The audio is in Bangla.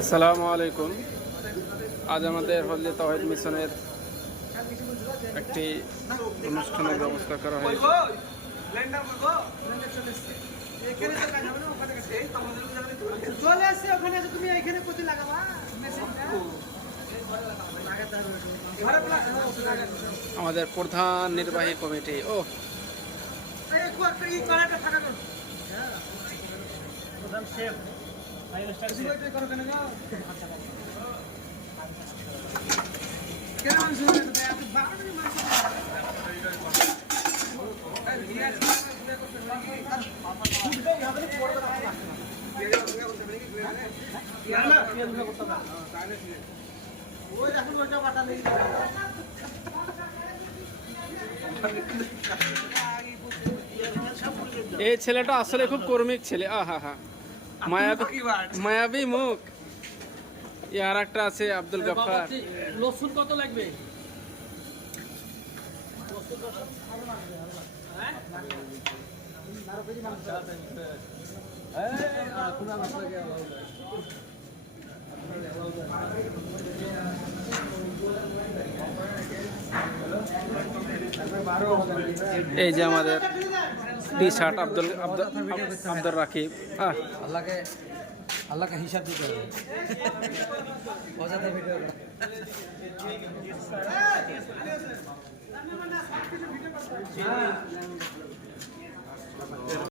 আসসালামু আলাইকুম। আজ আমাদের হলদে তাওহীদ মিশনের একটি অনুষ্ঠানের ব্যবস্থা করা হয়েছে। আমাদের প্রধান নির্বাহী কমিটি প্রধান শেফ এই ছেলেটা আসলে খুব কর্মিক ছেলে। আহা মায়াবী মুখ। আর একটা আছে আব্দুল গাফফার। লসুন কত লাগবে? এই যে আমাদের টি শার্ট আব্দুল রাকিব। আল্লাহকে হিসাব দিতে হবে ভিডিও